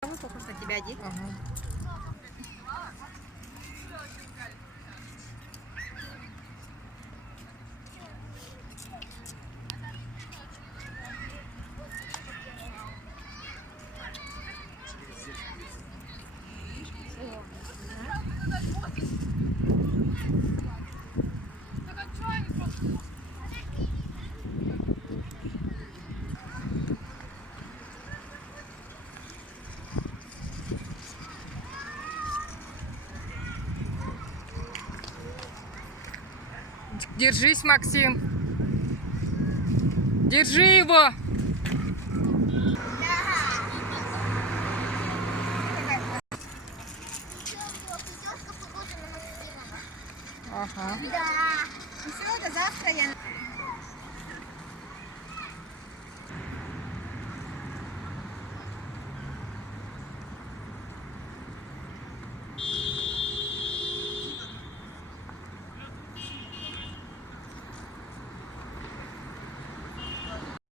Фокус на тебя, Ди. Ага. Держись, Максим. Держи его. Ага. Да. Все, до завтра я...